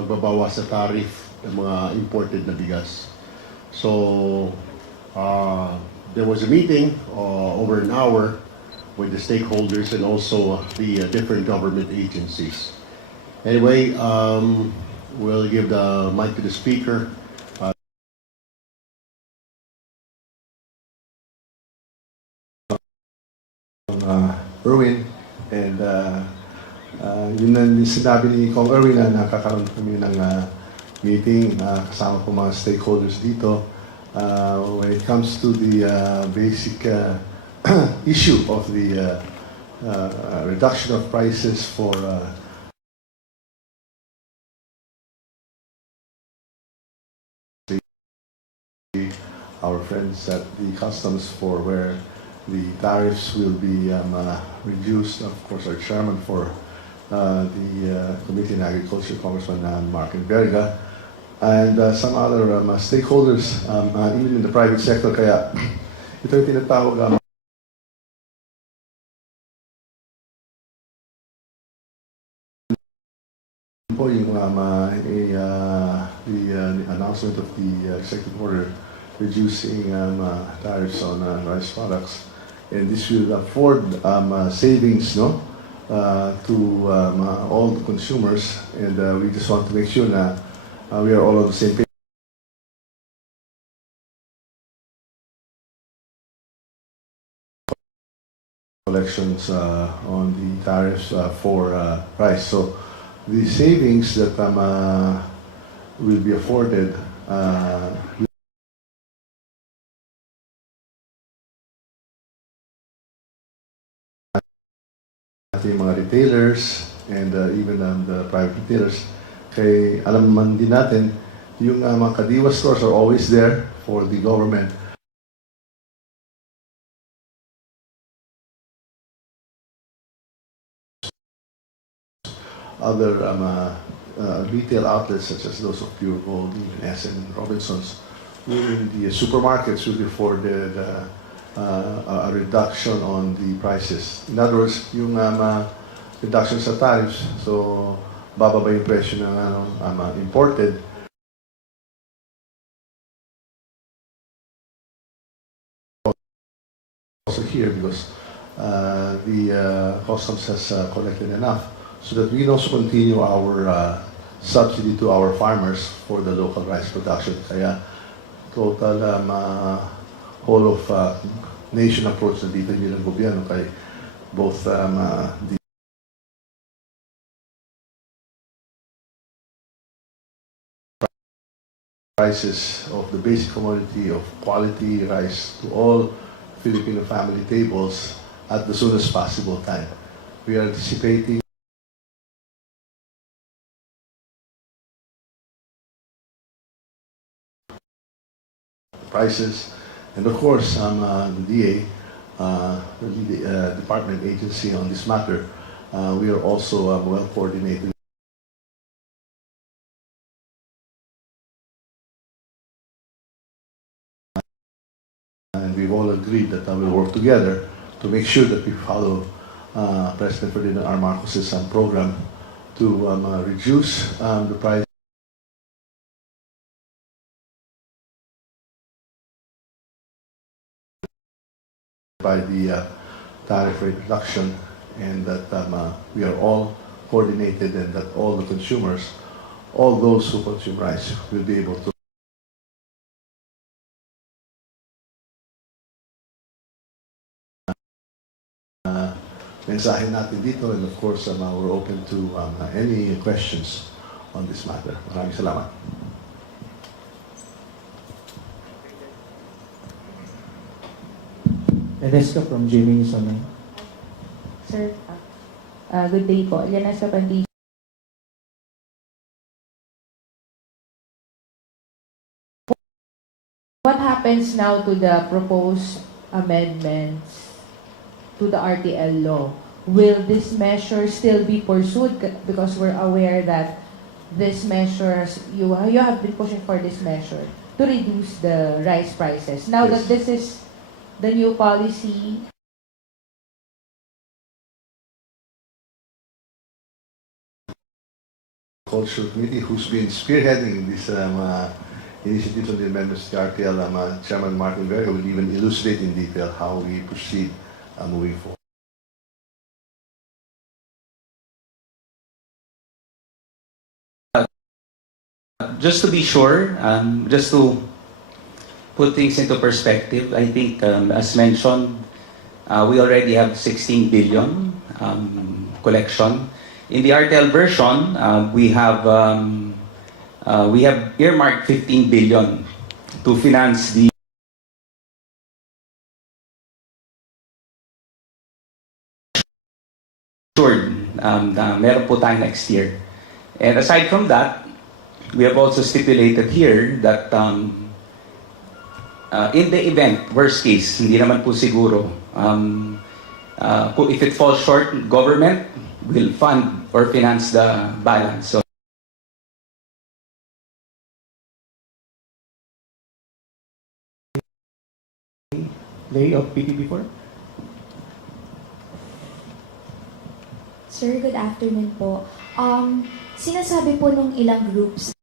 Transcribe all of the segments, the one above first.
pagbabawas sa tariff ng mga imported na bigas. So, there was a meeting over an hour with the stakeholders and also the different government agencies. Anyway, we'll give the mic to the speaker. Erwin, and yun na sinabi ni Kong Erwin na nakakaroon kami ng meeting kasama po mga stakeholders dito when it comes to the basic issue of the reduction of prices for our friends at the customs for where the tariffs will be reduced. Of course, our chairman for the Committee on Agriculture, Congressman Martin Verga, and some other stakeholders, even in the private sector. Kaya ito yung tinatawag po yung the announcement of the executive order reducing tariffs on rice products, and this will afford savings, no, to all the consumers, and we just want to make sure that we are all on the same page. Collections on the tariffs for rice, so the savings that will be afforded. Ating mga retailers and even the private retailers, kay alam man din natin yung mga Kadiwa stores are always there for the government. Other retail outlets such as those of Pure Gold, even SN Robinsons, even the supermarkets will be afforded a reduction on the prices. In other words, yung reduction sa tariffs, so bababa yung presyo ng imported. Also here because the customs has collected enough so that we can also continue our subsidy to our farmers for the local rice production. Kaya total whole of nation approach na dito nilang gobyerno kay both the prices of the basic commodity of quality rice to all Filipino family tables at the soonest possible time. We are anticipating prices. And of course, the DA, the department agency on this matter, we are also well coordinated. And we've all agreed that we'll work together to make sure that we follow President Ferdinand R. Marcos's program to reduce the price by the tariff rate reduction, and that we are all coordinated and that all the consumers, all those who consume rice will be able to mensahe natin dito, and of course we're open to any questions on this matter. Maraming salamat. Eresca from Jimmy News Online. Sir, good day po. Liana sa Pandi. What happens now to the proposed amendments to the RTL law? Will this measure still be pursued? Because we're aware that this measures, you have been pushing for this measure to reduce the rice prices. Now Yes. that this is the new policy, Agriculture Committee, who's been spearheading this initiatives on the amendments to the RTL, Chairman Martin Vega will even elucidate in detail how we proceed moving forward. Just to be sure, just to put things into perspective, I think, as mentioned, we already have 16 billion collection. In the RTL version, we have earmarked 15 billion to finance the meron po tayo next year. And aside from that, we have also stipulated here that in the event, worst case, hindi naman po siguro, if it falls short, government will fund or finance the balance. So, Lay of PTB4. Sir, good afternoon po. Sinasabi po nung ilang groups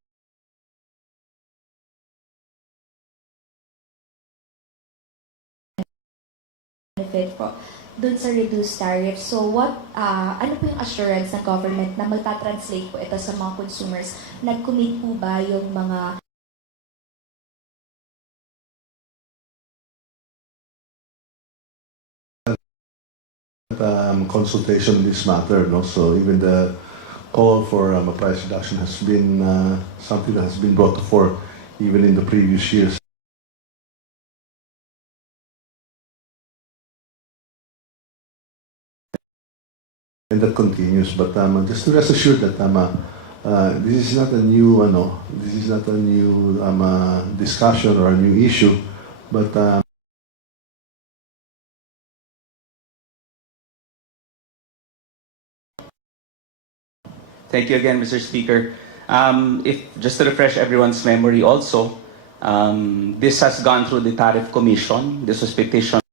benefit po dun sa reduced tariff. So ano po yung assurance ng government na magta-translate po ito sa mga consumers? Nag-commit po ba yung mga Consultation in this matter, no? So even the call for a price reduction has been something that has been brought to fore even in the previous years. And that continues, but just to rest assured that this is not a new discussion or a new issue, but thank you again, Mr. Speaker. If just to refresh everyone's memory also, this has gone through the Tariff Commission. This was petition.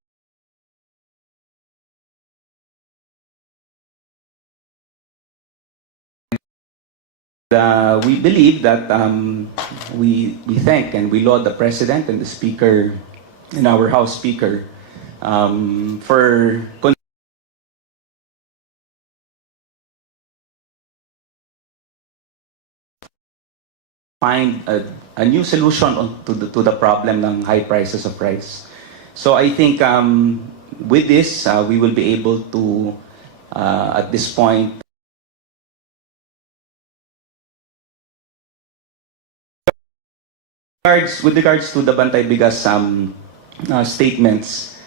We believe that we thank and we laud the President and the Speaker and our House Speaker for find a new solution to the problem ng high prices of rice. So I think with this, we will be able to, at this point, with regards to the Bantay Bigas statements,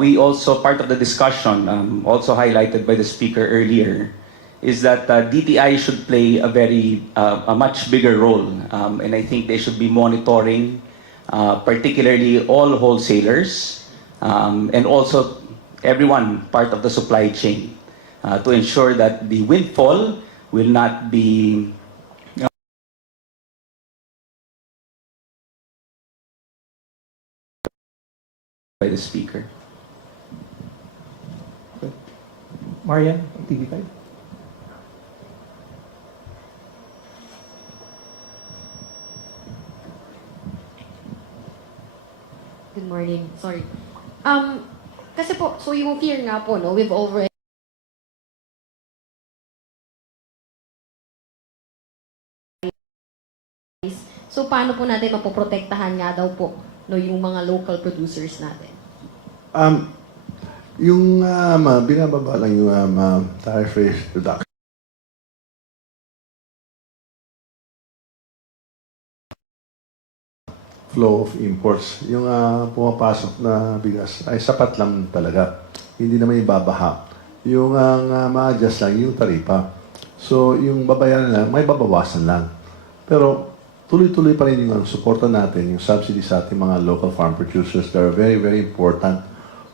we also, part of the discussion, also highlighted by the speaker earlier, is that DTI should play a much bigger role, and I think they should be monitoring, particularly all wholesalers, and also everyone part of the supply chain, to ensure that the windfall will not be by the speaker. Marian, TV5. Good morning. Sorry. Kasi po, so yung fear nga po, no, we've already so paano po natin mapoprotektahan nga daw po, no, yung mga local producers natin? Yung binababa lang yung tariff rate reduction. Flow of imports, yung pumapasok na bigas ay sapat lang talaga. Hindi naman ibabaha. Yung ma-adjust lang yung taripa. So, yung babayaran lang, may babawasan lang. Pero, tuloy-tuloy pa rin yung suporta natin, yung subsidy sa ating mga local farm producers. They're a very, very important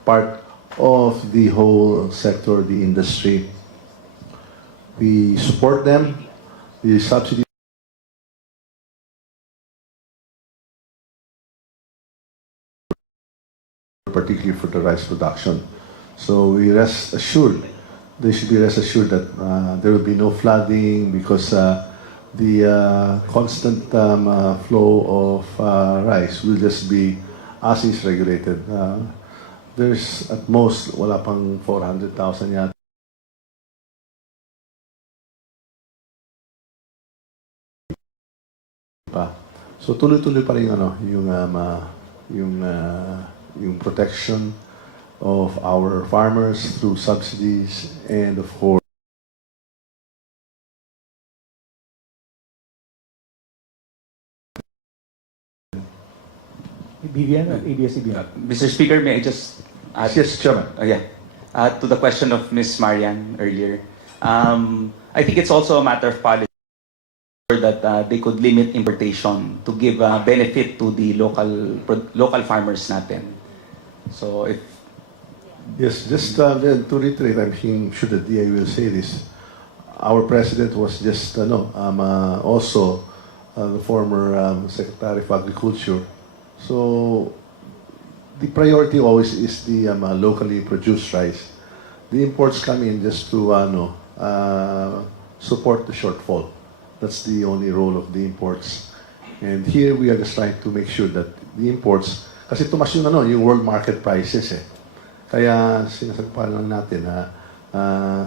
part of the whole sector, the industry. We support them. The subsidy particularly for the rice production. So we rest assured, they should be rest assured that there will be no flooding because constant flow of rice will just be as is regulated. There's at most, wala pang 400,000 yata. So tuloy-tuloy pa rin yung protection of our farmers through subsidies and of course BBM at ABS-CBN. Mr. Speaker, may I just add? yes, Chairman. To the question of Ms. Marian earlier. I think it's also a matter of policy that they could limit importation to give benefit to the local farmers natin. So if Yes, just to reiterate, I'm sure the DA will say this. Our president was just also the former Secretary of Agriculture. So the priority always is the locally produced rice. The imports come in just to support the shortfall. That's the only role of the imports. And here we are just trying to make sure that the imports, kasi tumas yung world market prices eh. Kaya sinasagpan lang natin na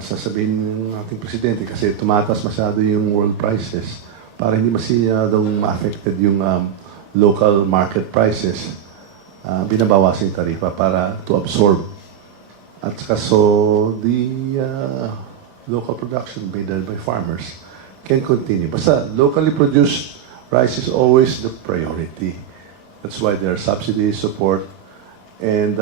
sasabihin ng ating presidente kasi tumataas masyado yung world prices para hindi masyadong ma-affected yung local market prices. Binabawasan yung tarifa para to absorb. At saka so the local production made by farmers can continue. Basta locally produced rice is always the priority. That's why there are subsidies, support, and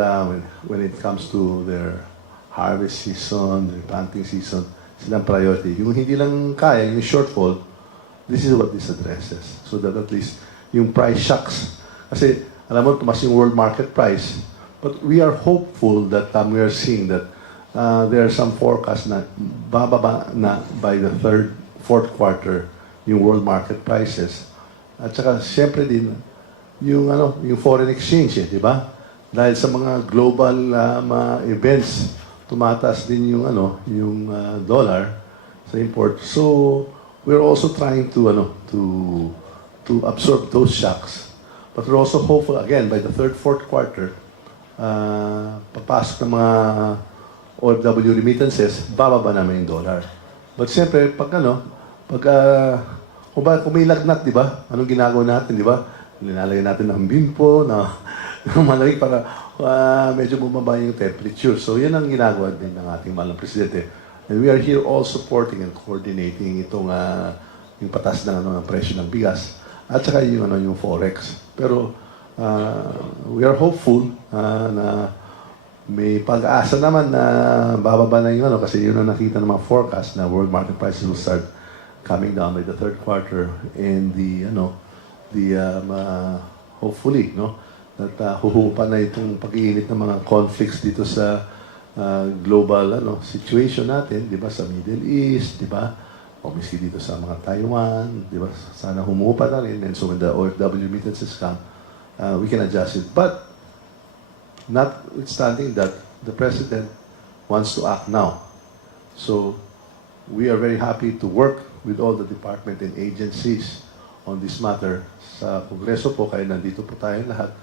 when it comes to their harvest season, their planting season, silang priority. Yung hindi lang kaya, yung shortfall, this is what this addresses. So that at least yung price shocks. Kasi alam mo, tumas yung world market price. But we are hopeful that we are seeing that there are some forecasts na bababa na by the fourth quarter yung world market prices. At saka siyempre din yung foreign exchange di ba? Dahil sa mga global events, tumataas din yung dollar sa import. So we're also trying to absorb those shocks. But we're also hopeful again by the fourth quarter, papasok ng mga OFW remittances, bababa naman yung dollar. But siyempre, kung may lagnat, di ba? Anong ginagawa natin, di ba? Nilalagay natin ng bimpo, malamig para medyo bumaba yung temperature. So, yan ang ginagawa din ng ating mahal na presidente. And we are here all supporting and coordinating itong yung patas ng presyo ng bigas at saka yung forex. Pero we are hopeful na may pag-asa naman na bababa na yung kasi yun ang nakita ng mga forecast na world market prices will start coming down by the third quarter and hopefully that huhupa na itong pag-iinit ng mga conflicts dito sa global situation natin, di ba, sa Middle East, di ba, o miski dito sa mga Taiwan, di ba, sana humupa na rin, and so when the OFW remittances come, we can adjust it. But notwithstanding that, the President wants to act now. So we are very happy to work with all the department and agencies on this matter. Sa Kongreso po, kaya nandito po tayo lahat.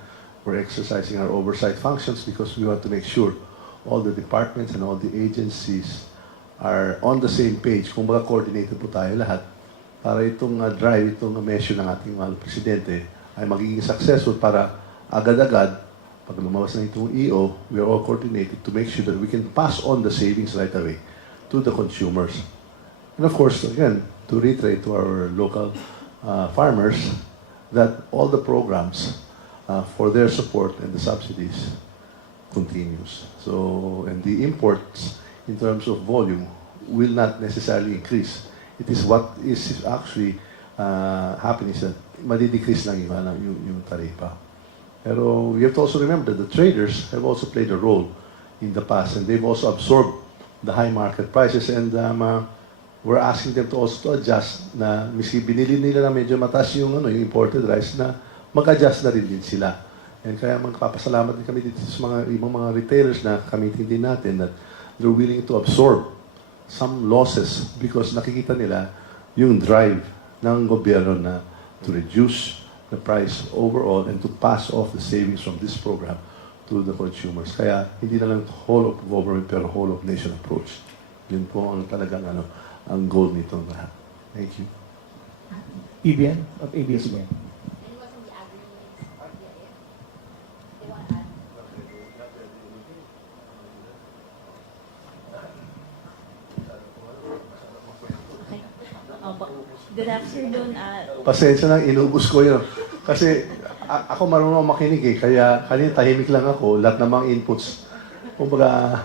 We're exercising our oversight functions because we want to make sure all the departments and all the agencies are on the same page. Kung baga coordinated po tayo lahat para itong drive, itong measure ng ating mahal presidente ay magiging successful para agad-agad pag lumabas na itong EO, we are all coordinated to make sure that we can pass on the savings right away to the consumers. And of course, again, to reiterate to our local farmers that all the programs for their support and the subsidies continues. So, and the imports in terms of volume will not necessarily increase. It is what is actually happening is that madi-decrease lang yung tarifa. Pero we have to also remember that the traders have also played a role in the past and they've also absorbed the high market prices and we're asking them to also adjust na miski binili nila na medyo mataas yung imported rice na mag-adjust na rin din sila. And kaya magpapasalamat din kami dito sa ibang mga retailers na kamitin din natin that they're willing to absorb some losses because nakikita nila yung drive ng gobyerno na to reduce the price overall and to pass off the savings from this program to the consumers. Kaya hindi na lang whole of government pero whole of nation approach. Yun po ang talagang ang goal nito lahat. Thank you. BBM of ABS-CBN. Opo. Good afternoon. Pasensya na, inubos ko yun. Kasi ako marunong makinig kaya kanina tahimik lang ako, lahat ng mga inputs. Kumbaga,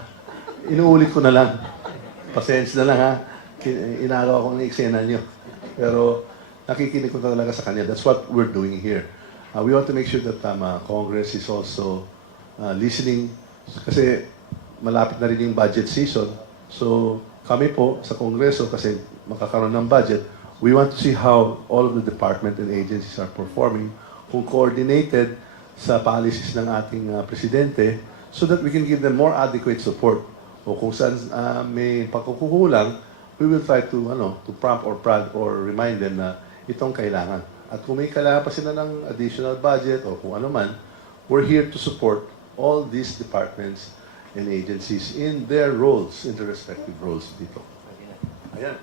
inuulit ko na lang. Pasensya na lang ha, inagawa ko ng eksena nyo. Pero nakikinig ko talaga sa kanya. That's what we're doing here. We want to make sure that Congress is also listening kasi malapit na rin yung budget season. So kami po sa Kongreso kasi makakaroon ng budget, we want to see how all of the department and agencies are performing, kung coordinated sa policies ng ating presidente so that we can give them more adequate support. O kung saan may pagkukulang, we will try to prompt or prod or remind them na itong kailangan. At kung may kailangan pa sila ng additional budget o kung ano man, we're here to support all these departments and agencies in their roles, in their respective roles dito. Ayan.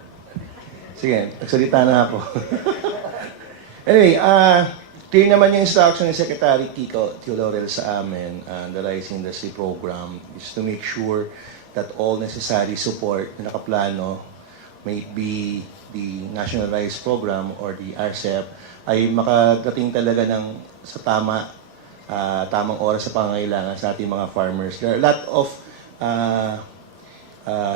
Sige, nagsalita na ako. Anyway, clear naman yung instruction ni Secretary Kiko Teodoro sa amin, the Rice Industry Program is to make sure that all necessary support na nakaplano, may it be the National Rice Program or the RCEP, ay makadating talaga sa tamang oras sa pangangailangan sa ating mga farmers. There are a lot of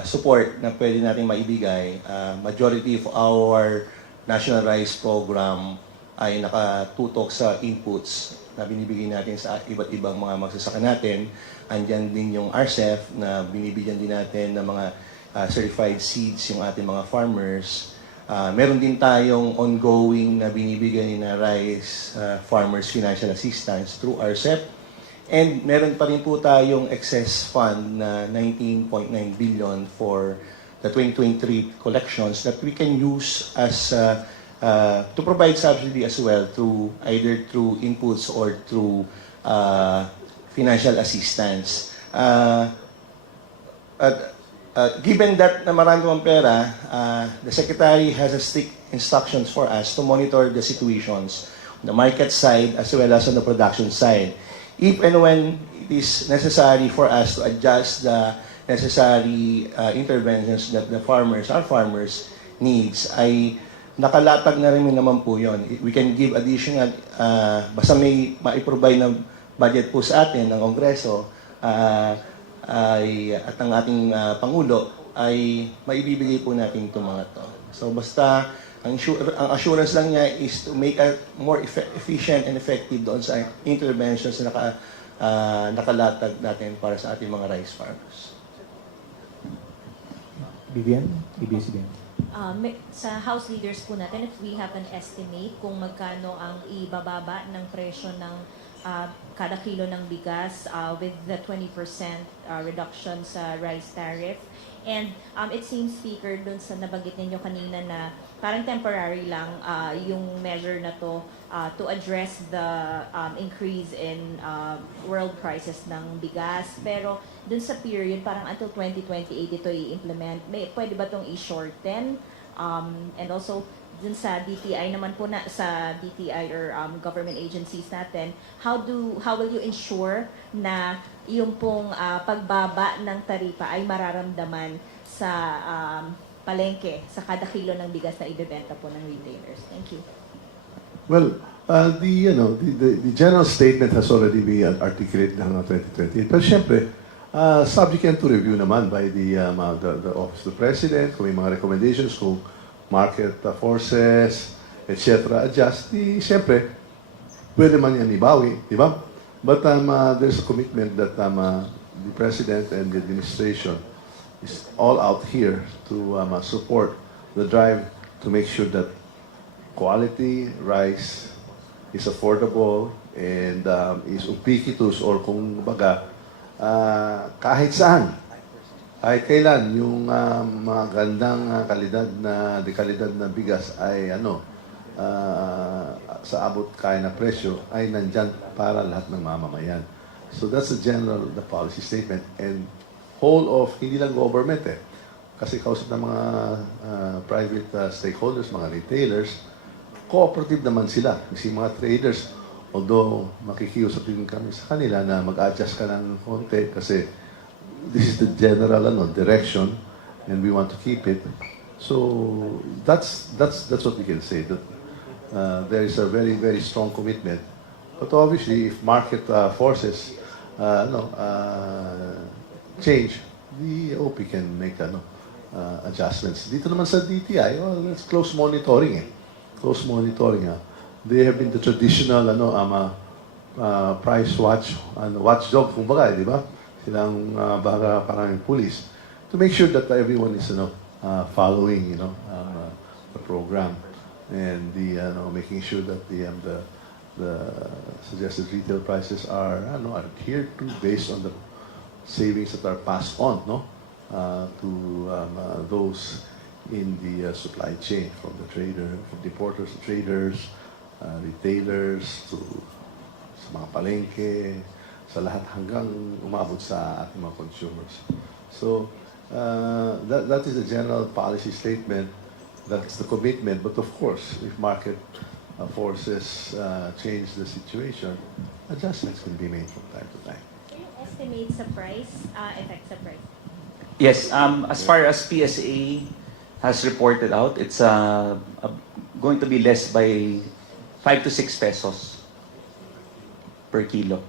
support na pwede natin maibigay. Majority of our National Rice Program ay nakatutok sa inputs na binibigay natin sa iba't ibang mga magsasaka natin. Andyan din yung RCEF na binibigyan din natin ng mga certified seeds yung ating mga farmers. Meron din tayong ongoing na binibigay na rice farmers financial assistance through RCEP. And meron pa rin po tayong excess fund na 19.9 billion for the 2023 collections that we can use as to provide subsidy as well through either through inputs or through financial assistance. Given that na marami pang pera, the Secretary has a strict instructions for us to monitor the situations on the market side as well as on the production side. If and when it is necessary for us to adjust the necessary interventions that our farmers needs, ay nakalatag na rin naman po yun. We can give additional, basta may maiprovide na budget po sa atin ng Kongreso at ng ating Pangulo, ay maibibigay po natin itong mga to. So basta, ang assurance lang niya is to make a more efficient and effective doon sa interventions na nakalatag natin para sa ating mga rice farmers. BBM, ABS-CBN. Sa House leaders po natin, if we have an estimate kung magkano ang ibababa ng presyo ng kada kilo ng bigas with the 20% reduction sa rice tariff. And it seems, Speaker, dun sa nabanggit ninyo kanina na parang temporary lang yung measure na to address the increase in world prices ng bigas. Pero dun sa period, parang until 2028 ito i-implement. Pwede ba itong i-shorten? And also, dun sa DTI naman po sa DTI or government agencies natin, how will you ensure na yung pong pagbaba ng taripa ay mararamdaman sa palengke sa kada kilo ng bigas na ibebenta po ng retailers? Thank you. Well, the general statement has already been articulated ng 2028. Pero siyempre, subject yan to review naman by the Office of the President, kung may mga recommendations, kung market forces, etc. adjust, siyempre, pwede man yan ibawi, di ba? But there's a commitment that the President and the administration is all out here to support the drive to make sure that quality rice is affordable and is ubiquitous or kung baga kahit saan, kahit kailan yung mga gandang kalidad na bigas ay sa abot kaya na presyo ay nandyan para lahat ng mamamayan. So that's the policy statement, and whole of, hindi lang government kasi kausap ng mga private stakeholders, mga retailers, cooperative naman sila. Kasi mga traders, although makikiusap din kami sa kanila na mag-adjust ka ng konti kasi this is the general direction and we want to keep it. So that's what we can say, that there is a very, very strong commitment. But obviously, if market forces change, the OP can make adjustments. Dito naman sa DTI, it's close monitoring Close monitoring. They have been the traditional price watchdog, kumbaga, di ba? Silang parang police to make sure that everyone is following the program and making sure that the suggested retail prices are adhered to based on the savings that are passed on to those in the supply chain, from the importers to traders, retailers to sa mga palengke, sa lahat hanggang umabot sa ating mga consumers. So that is the general policy statement. That's the commitment. But of course, if market forces change the situation, adjustments can be made from time to time. Can you estimate sa price, effect sa price? Yes, as far as PSA has reported out, it's going to be less by 5 to 6 pesos per kilo.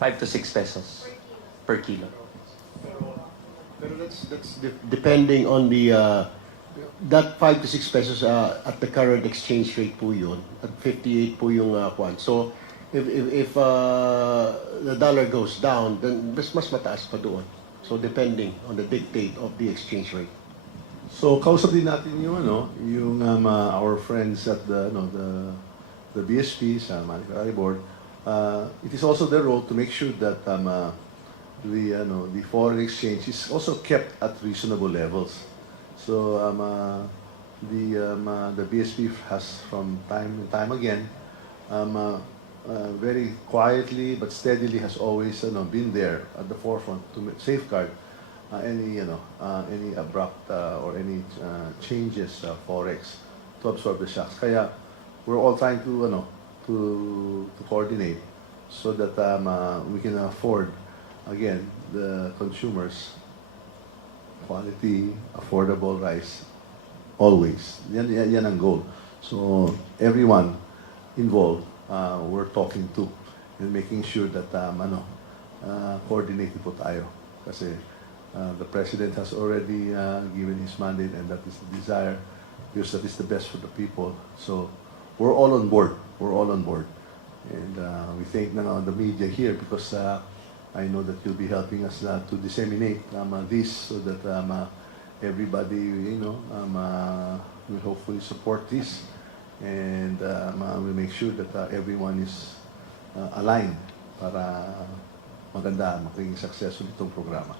5 to 6 pesos per kilo. Pero that's depending on the that 5 to 6 pesos at the current exchange rate po yun, at 58 po yung kwan. So if the dollar goes down, then mas mataas pa doon. So depending on the dictate of the exchange rate. So kausap din natin yung our friends at the BSP sa Monetary Board. It is also their role to make sure that the foreign exchange is also kept at reasonable levels. So the BSP has from time and time again very quietly but steadily has always been there at the forefront to safeguard any abrupt or any changes forex to absorb the shocks. Kaya we're all trying to coordinate so that we can afford again the consumers quality, affordable rice always. Yan ang goal. So everyone involved we're talking to and making sure that coordinated po tayo kasi the President has already given his mandate, and that is the desire because that is the best for the people. So we're all on board. We're all on board. And we thank the media here because I know that you'll be helping us to disseminate this so that everybody, will hopefully support this. And we'll make sure that everyone is aligned para maganda, maging successful itong programa.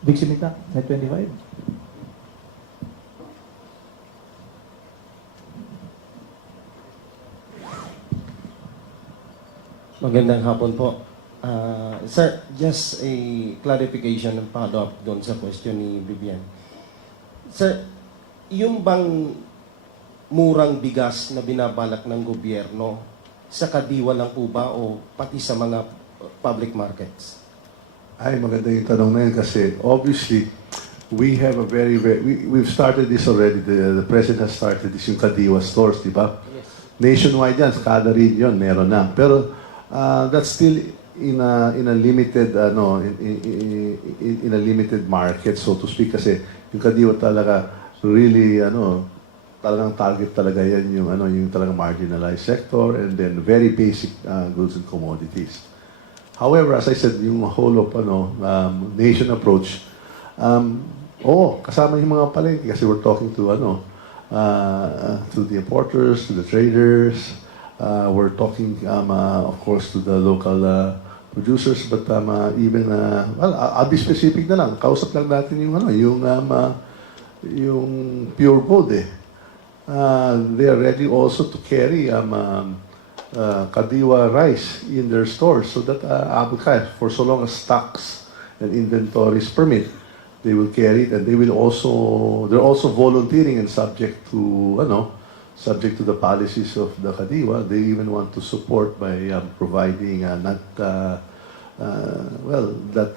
Big Simita, Net 25. Magandang hapon po. Sir, just a clarification and follow-up doon sa question ni Vivian. Sir, yung bang murang bigas na binabalak ng gobyerno, sa kadiwa lang po ba o pati sa mga public markets? Ay, maganda yung tanong na yun kasi obviously, we have a we've started this already. The President has started this yung Kadiwa stores, di ba? Yes. Nationwide yan, kada region meron na. Pero that's still in a limited in a limited market, so to speak, kasi yung Kadiwa talaga really talagang target talaga yan yung talagang marginalized sector and then very basic goods and commodities. However, as I said, yung whole of nation approach, kasama yung mga palengke kasi we're talking to the importers, to the traders, we're talking of course to the local producers, but even, well, I'll be specific na lang. Kausap lang natin yung Pure Gold eh. They are ready also to carry Kadiwa rice in their stores so that for so long as stocks and inventories permit, they will carry it, and they're also volunteering and subject to the policies of the Kadiwa. They even want to support by providing that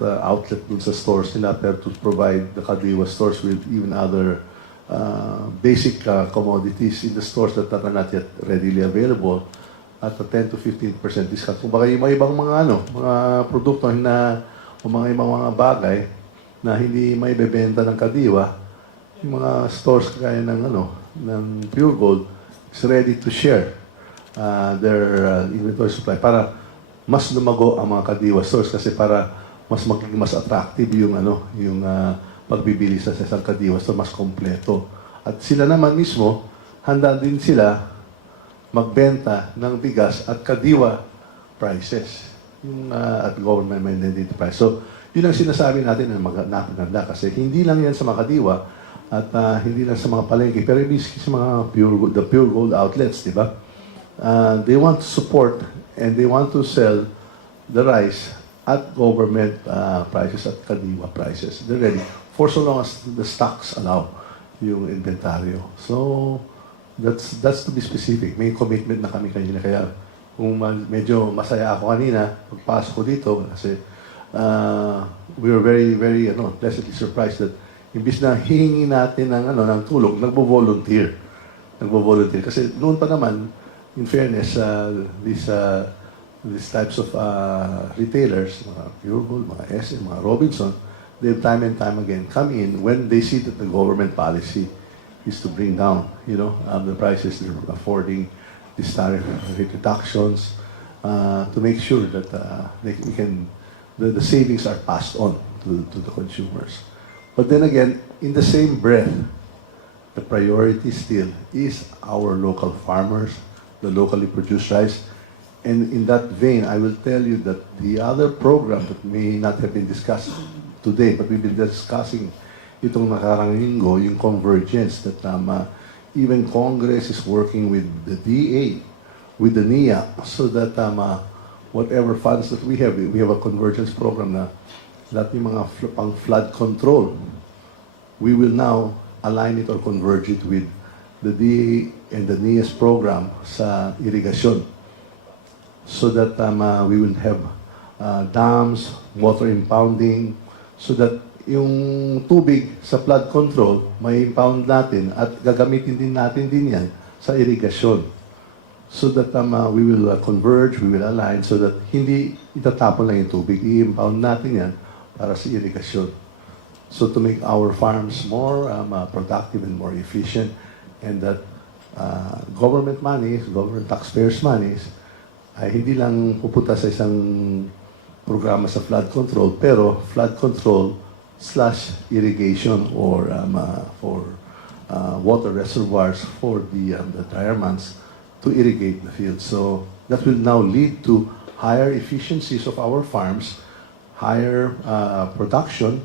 outlet dun sa stores nila, pero to provide the Kadiwa stores with even other basic commodities in the stores that are not yet readily available at a 10 to 15% discount. Kung baka yung mga ibang mga produkto o mga ibang mga bagay na hindi may bebenta ng Kadiwa, yung mga stores kagaya ng Pure Gold is ready to share their inventory supply para mas lumago ang mga Kadiwa stores, kasi para maging mas attractive yung pagbibili sa isang Kadiwa store, mas kompleto. At sila naman mismo, handa din sila magbenta ng bigas at Kadiwa prices, yung at government mandated price. So, yun ang sinasabi natin na napaganda, kasi hindi lang yan sa mga Kadiwa at hindi lang sa mga palengke, pero ibig sa mga the Pure Gold outlets, di ba? They want to support and they want to sell the rice at government prices, at Kadiwa prices. They're ready for so long as the stocks allow yung inventaryo. So, that's to be specific. May commitment na kami kanina. Kaya kung medyo masaya ako kanina, pagpasok ko dito, kasi we were very, very pleasantly surprised that imbis na hihingi natin ng tulong, nagbo-volunteer. Kasi noon pa naman, in fairness, these types of retailers, mga Pure Gold, mga SM, mga Robinson, they've time and time again come in when they see that the government policy is to bring down, the prices. They're affording these tariff rate reductions to make sure that the savings are passed on to the consumers. But then again, in the same breath, the priority still is our local farmers, the locally produced rice. And in that vein, I will tell you that the other program that may not have been discussed today, but we've been discussing itong nakarang linggo, yung convergence, that even Congress is working with the DA, with the NIA, so that whatever funds that we have a convergence program na lahat yung mga pang flood control, we will now align it or converge it with the DA and the NIA's program sa irrigation, so that we will have dams, water impounding, so that yung tubig sa flood control, may impound natin at gagamitin din natin yan sa irrigation. So that we will converge, we will align, so that hindi itatapon lang yung tubig, i-impound natin yan para sa irrigation. So to make our farms more productive and more efficient, and that government monies, government taxpayers' monies, ay hindi lang pupunta sa isang programa sa flood control, pero flood control / irrigation or for water reservoirs for the drier months to irrigate the fields. So that will now lead to higher efficiencies of our farms, higher production,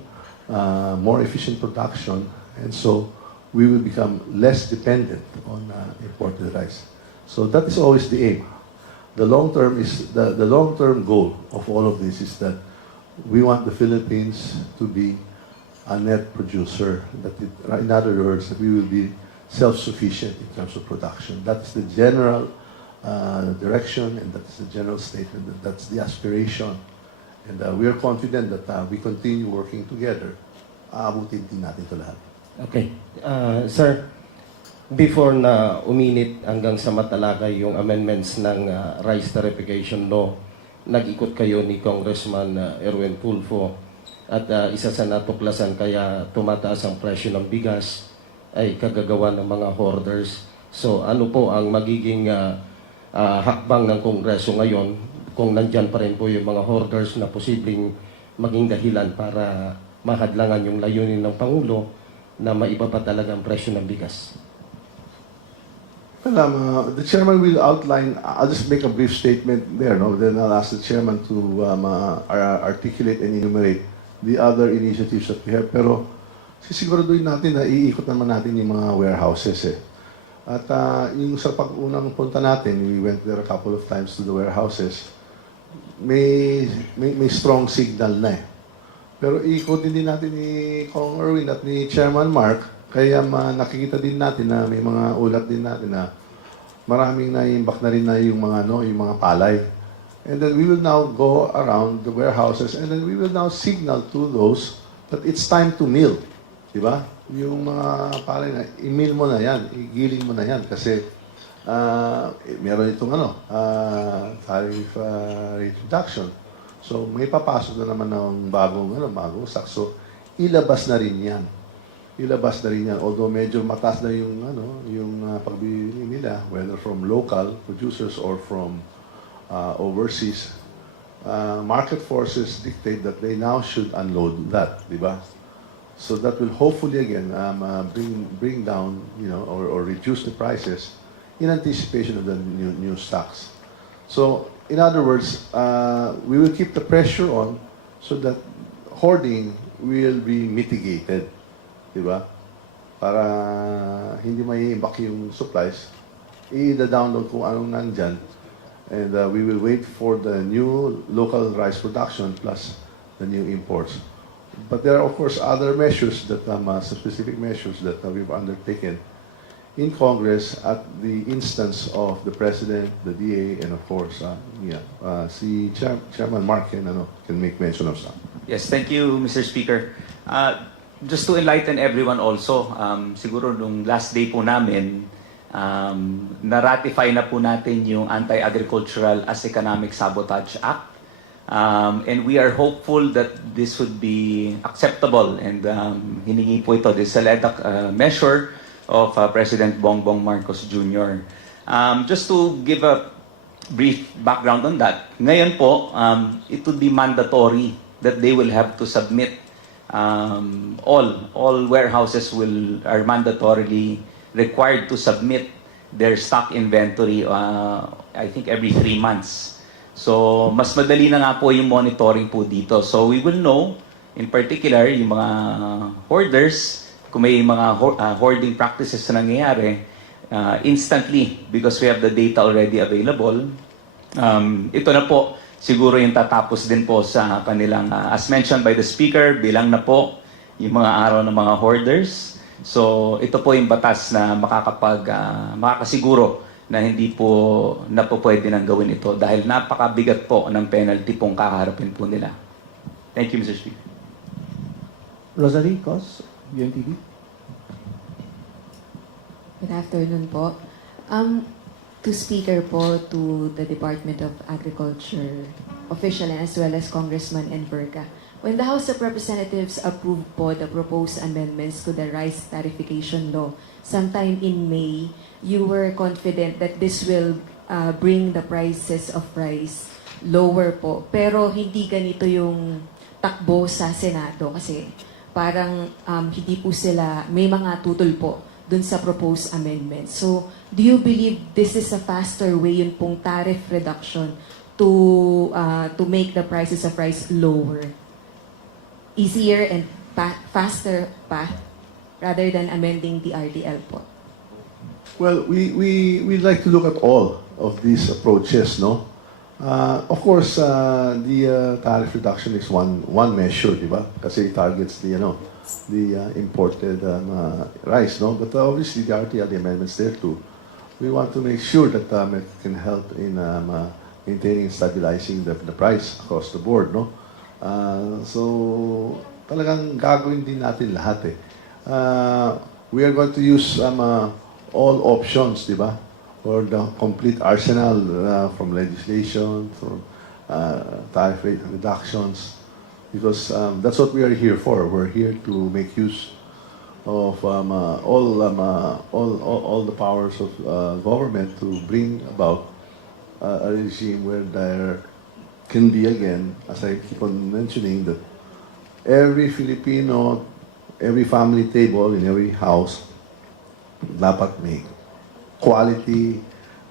more efficient production, and so we will become less dependent on imported rice. So that is always the aim. The long-term goal of all of this is that we want the Philippines to be a net producer. In other words, that we will be self-sufficient in terms of production. That's the general direction, and that's the general statement. That's the aspiration, and we are confident that we continue working together. Aabutin din natin ito lahat. Okay. Sir, before na uminit hanggang sa matalakay yung amendments ng rice tarification law, nag-ikot kayo ni Congressman Erwin Tulfo at isa sa natuklasan kaya tumataas ang presyo ng bigas ay kagagawa ng mga hoarders. So ano po ang magiging hakbang ng Kongreso ngayon kung nandyan pa rin po yung mga hoarders na posibleng maging dahilan para mahadlangan yung layunin ng Pangulo na maiba pa talaga ang presyo ng bigas? Well, the chairman will outline. I'll just make a brief statement there, no? Then I'll ask the chairman to articulate and enumerate the other initiatives that we have. Pero sisiguraduhin natin na iikot naman natin yung mga warehouses eh. At yung sa pag-unang punta natin, we went there a couple of times to the warehouses, may strong signal na eh. Pero ikotin din natin ni Kong Erwin at ni Chairman Mark, kaya nakikita din natin na may mga ulat din natin na maraming naimbak na rin na yung mga, yung mga palay. And then we will now go around the warehouses and then we will now signal to those that it's time to mill. Diba? Yung mga palay na, i-mill mo na yan, igiling mo na yan kasi meron itong tariff rate reduction. So may papasok na naman ng bagong stock. So ilabas na rin yan. Ilabas na rin yan. Although medyo mataas na yung pagbili nila, whether from local producers or from overseas, market forces dictate that they now should unload that, di ba? So that will hopefully again bring down, or reduce the prices in anticipation of the new stocks. So in other words, we will keep the pressure on so that hoarding will be mitigated, di ba? Para hindi maiimbak yung supplies, i-download kung anong nandyan, and we will wait for the new local rice production plus the new imports. But there are, of course, other measures that, specific measures that we've undertaken in Congress at the instance of the President, the DA, and of course, si Chairman Mark can make mention of some. Yes, thank you, Mr. Speaker. Just to enlighten everyone also, siguro nung last day po namin, na-ratify na po natin yung Anti-Agricultural as Economic Sabotage Act. And we are hopeful that this would be acceptable and hiningi po ito, this SELEDAC measure of President Bongbong Marcos Jr. Just to give a brief background on that, ngayon po, it would be mandatory that they will have to submit, all warehouses are mandatorily required to submit their stock inventory, I think every 3 months. So, mas madali na nga po yung monitoring po dito. So, we will know, in particular, yung mga hoarders, kung may mga hoarding practices na nangyayari, instantly, because we have the data already available. Ito na po, siguro yung tatapos din po sa kanilang, as mentioned by the speaker, bilang na po yung mga araw ng mga hoarders. So, ito po yung batas na makakasiguro na hindi po pwede nang gawin ito dahil napakabigat po ng penalty pong kakaharapin po nila. Thank you, Mr. Speaker. Rosalie Cos, UNTV. Good afternoon po. To Speaker po, to the Department of Agriculture official and as well as Congressman Enverga. When the House of Representatives approved po the proposed amendments to the rice tarification law sometime in May, you were confident that this will bring the prices of rice lower po. Pero hindi ganito yung takbo sa Senado kasi parang hindi po sila, may mga tutol po dun sa proposed amendment. So, do you believe this is a faster way, yun pong tariff reduction to make the prices of rice lower? Easier and faster path rather than amending the RDL po? Well, we'd like to look at all of these approaches, no? Of course, the tariff reduction is one measure, di ba? Kasi it targets the imported rice, no? But obviously, the RTL, the amendments there too. We want to make sure that it can help in maintaining and stabilizing the price across the board, no? So, talagang gagawin din natin lahat eh. We are going to use all options, di ba? Or the complete arsenal from legislation, from tariff rate reductions, because that's what we are here for. We're here to make use of all the powers of government to bring about a regime where there can be again, as I keep on mentioning, that every Filipino, every family table in every house dapat may quality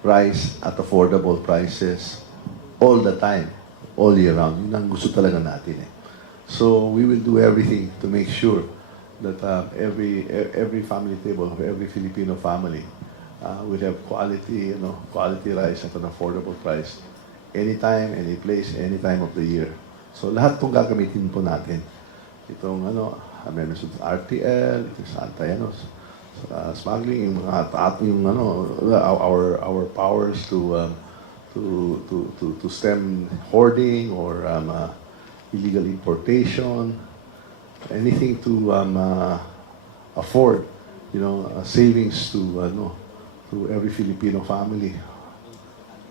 rice at affordable prices all the time, all year round. Yun ang gusto talaga natin eh. So we will do everything to make sure that every family table of every Filipino family will have quality, quality rice at an affordable price anytime, any place, any time of the year. So lahat itong gagamitin po natin. Itong amendments to RTL, itong sa smuggling, yung mga our powers to stem hoarding or illegal importation, anything to afford, savings to every Filipino family.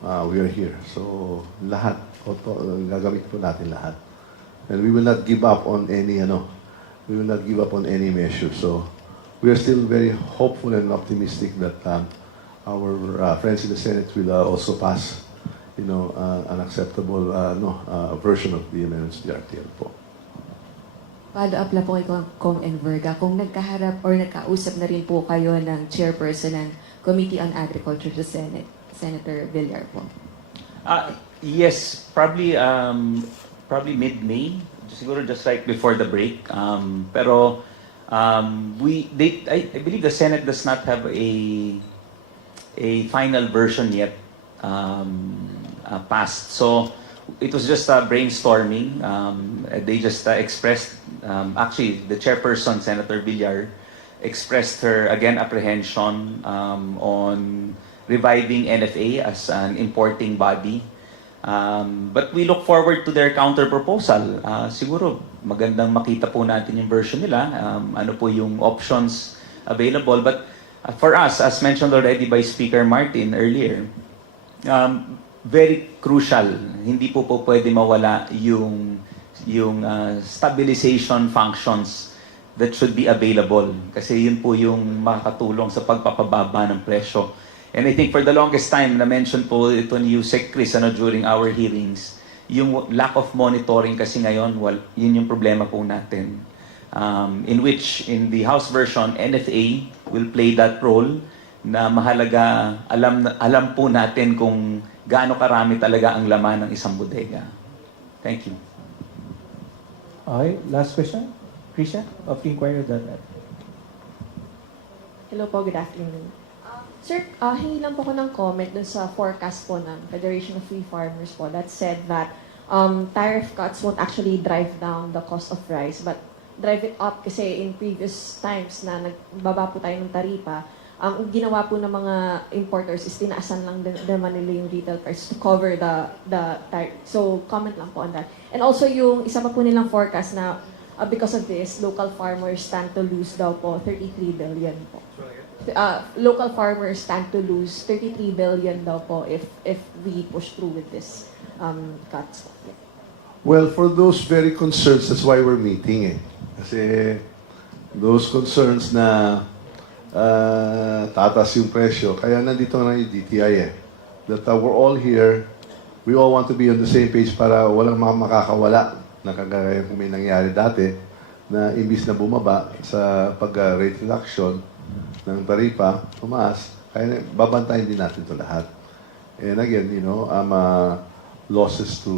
We are here. So lahat, gagamit po natin lahat. And we will not give up on any measure. So we are still very hopeful and optimistic that our friends in the Senate will also pass, an acceptable version of the amendments to the RTL po. Follow-up lang po kay Kong Enverga. Kung nagkaharap or nagkausap na rin po kayo ng chairperson ng Committee on Agriculture sa Senate, Senator Villar po. Yes, probably mid-May, siguro just right before the break. Pero I believe the Senate does not have a final version yet passed. So it was just brainstorming. They just expressed, actually, the chairperson, Senator Villar, expressed her, again, apprehension on reviving NFA as an importing body. But we look forward to their counter-proposal. Siguro, magandang makita po natin yung version nila. Ano po yung options available. But for us, as mentioned already by Speaker Martin earlier, very crucial. Hindi po pwede mawala yung stabilization functions that should be available. Kasi yun po yung makakatulong sa pagpapababa ng presyo. And I think for the longest time, na-mention po ito ni Yusek Chris during our hearings, yung lack of monitoring kasi ngayon, yun yung problema po natin. In which, in the House version, NFA will play that role na mahalaga, alam po natin kung gaano karami talaga ang laman ng isang bodega. Thank you. Okay, last question. Krisha of Inquirer.net. Hello po, good afternoon. Sir, hingi lang po ko ng comment dun sa forecast po ng Federation of Free Farmers po that said that tariff cuts won't actually drive down the cost of rice but drive it up kasi in previous times na nagbaba po tayo ng taripa, ang ginawa po ng mga importers is tinaasan lang naman nila yung retail price to cover the tariff. So, comment lang po on that. And also yung isa pa po nilang forecast na because of this, local farmers stand to lose daw po 33 billion po. Local farmers stand to lose 33 billion daw po if we push through with this cuts. Well, for those very concerns, that's why we're meeting eh. Kasi those concerns na tatas yung presyo, kaya nandito na yung DTI eh. That we're all here, we all want to be on the same page para walang makakawala na kagaya kung may nangyari dati na imbis na bumaba sa pag-rate reduction ng taripa, tumaas, kaya babantayin din natin ito lahat. And again, losses to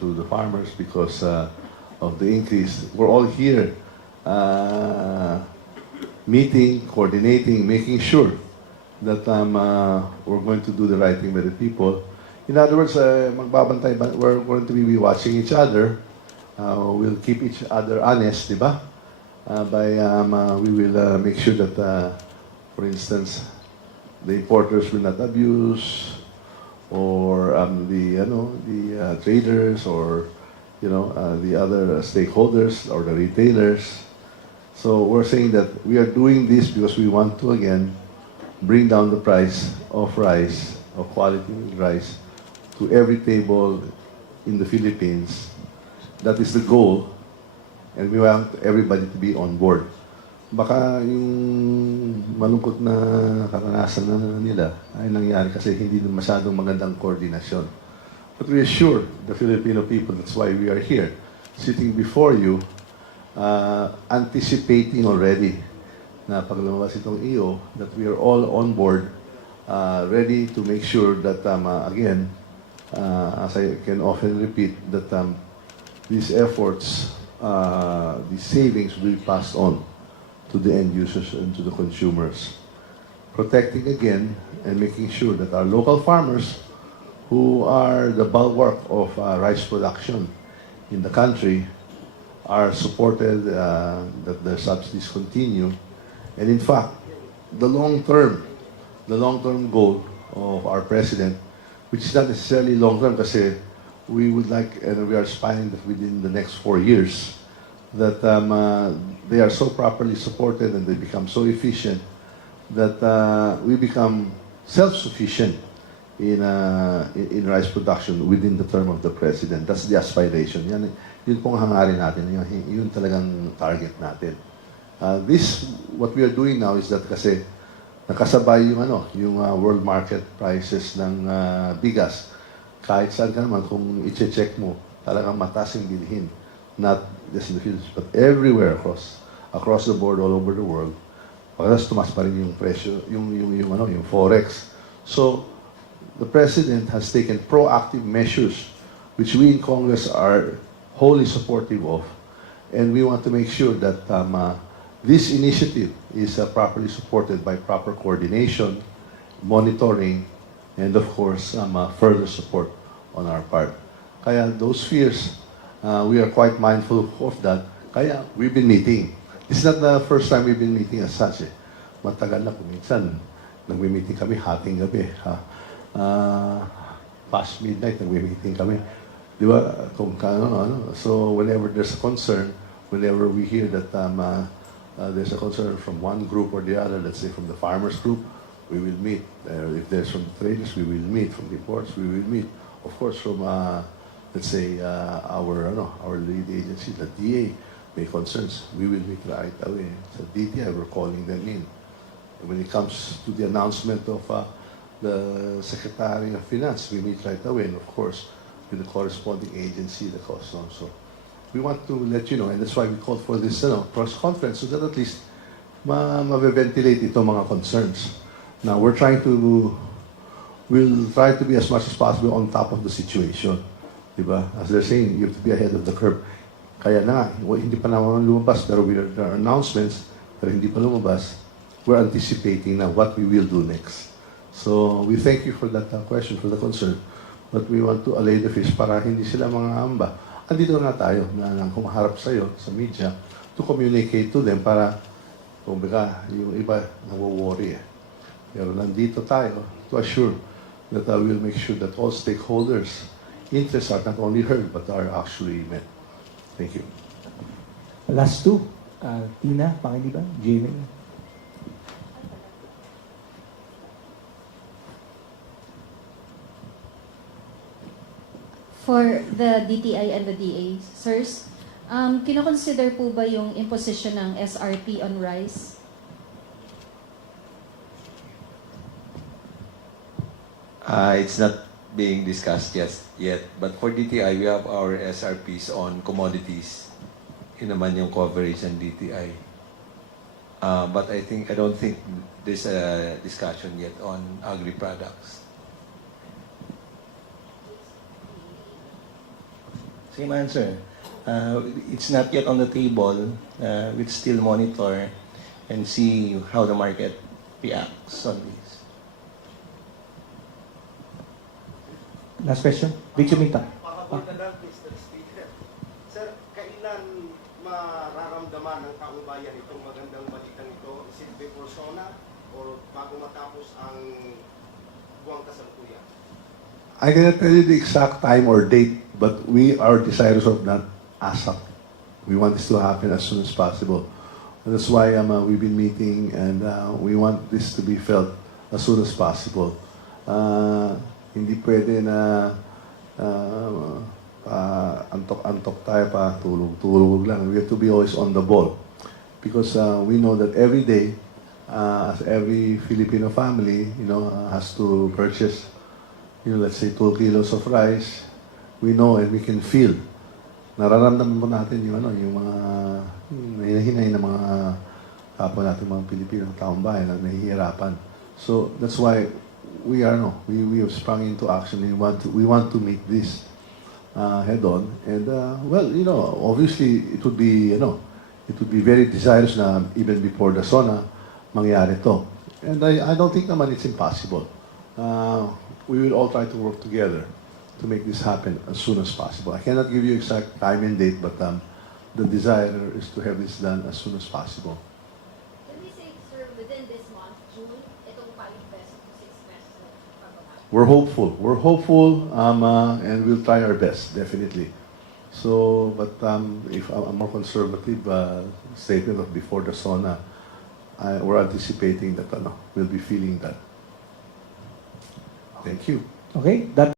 the farmers because of the increase. We're all here meeting, coordinating, making sure that we're going to do the right thing by the people. In other words, magbabantay, we're going to be watching each other. We'll keep each other honest, di ba? We will make sure that, for instance, the importers will not abuse, or the traders, or the other stakeholders or the retailers. So we're saying that we are doing this because we want to again bring down the price of rice, of quality rice, to every table in the Philippines. That is the goal. And we want everybody to be on board. Baka yung malungkot na karanasan na nila ay nangyari kasi hindi masyadong magandang koordinasyon. But we assure the Filipino people, that's why we are here, sitting before you, anticipating already na pag lumabas itong EO, that we are all on board, ready to make sure that, again, as I can often repeat, that these efforts, these savings will be passed on to the end users and to the consumers. Protecting again and making sure that our local farmers, who are the bulwark of rice production in the country, are supported, that their subsidies continue. And in fact, the long-term goal of our president, which is not necessarily long-term kasi we would like, and we are aspiring that within the next 4 years, that they are so properly supported and they become so efficient that we become self-sufficient in rice production within the term of the president. That's the aspiration. Yun pong hangarin natin. Yun talagang target natin. What we are doing now is that kasi nakasabay yung world market prices ng bigas. Kahit saan ka naman, kung i-check mo, talagang mataas yung bilhin. Not just in the Philippines, but everywhere across the board, all over the world. Pagkas tumas pa rin yung presyo, yung forex. So, the President has taken proactive measures which we in Congress are wholly supportive of. And we want to make sure that this initiative is properly supported by proper coordination, monitoring, and of course, further support on our part. Kaya those fears, we are quite mindful of that. Kaya we've been meeting. It's not the first time we've been meeting as such. Matagal na kung minsan. Nagme-meeting kami hating gabi. Past midnight, nagme-meeting kami. Di ba? Kung ano. So whenever there's a concern, whenever we hear that there's a concern from one group or the other, let's say from the farmers group, we will meet. If there's from the traders, we will meet. From the ports, we will meet. Of course, from let's say our lead agency, the DA, may concerns, we will meet right away. So DTI, we're calling them in. And when it comes to the announcement of the Secretary of Finance, we meet right away, and of course, with the corresponding agency, the customs. So we want to let you know, and that's why we called for this press conference, so that at least ma-ventilate itong mga concerns. Now, we'll try to be as much as possible on top of the situation. Diba? As they're saying, you have to be ahead of the curve. Kaya na, hindi pa naman lumabas, pero there are announcements, pero hindi pa lumabas. We're anticipating now what we will do next. So, we thank you for that question, for the concern. But we want to allay the fish para hindi sila mga amba. Andito na tayo na humaharap sa iyo, sa media, to communicate to them para, kumbaga, yung iba nawo-worry eh. Pero nandito tayo to assure that we'll make sure that all stakeholders' interests are not only heard but are actually met. Thank you. Last two. Tina, Pangiliban, Jamie. For the DTI and the DA, sirs, kino-consider po ba yung imposition ng SRP on rice? It's not being discussed yet. But for DTI, we have our SRPs on commodities. Yun naman yung coverage ng DTI. But I don't think there's a discussion yet on agri-products. Same answer. It's not yet on the table. We'll still monitor and see how the market reacts on this. Last question. Vic Sumita. Mr. Speaker. Sir, kailan mararamdaman ng taong bayan itong magandang balita nito? Is it before SONA or bago matapos ang buwang kasalukuyan? I cannot tell you the exact time or date, but we are desirous of that ASAP. We want this to happen as soon as possible. And that's why we've been meeting and we want this to be felt as soon as possible. Hindi pwede na antok-antok tayo pa, tulog-tulog lang. We have to be always on the ball. Because we know that every day, as every Filipino family, has to purchase, let's say 2 kilos of rice, we know and we can feel. Nararamdaman po natin yung mga hinahinay na mga kapwa natin mga Pilipinong taong bayan na nahihirapan. So that's why we have sprung into action. We want to meet this head on. And well, obviously it would be very desirous na even before the SONA mangyari to. And I don't think naman it's impossible. We will all try to work together to make this happen as soon as possible. I cannot give you exact time and date, but the desire is to have this done as soon as possible. Can we say, sir, within this month, June, itong 5 pesos to 6 pesos na pababa? We're hopeful, and we'll try our best, definitely. So, but if a more conservative statement of before the SONA, we're anticipating that we'll be feeling that. Thank you. Okay, that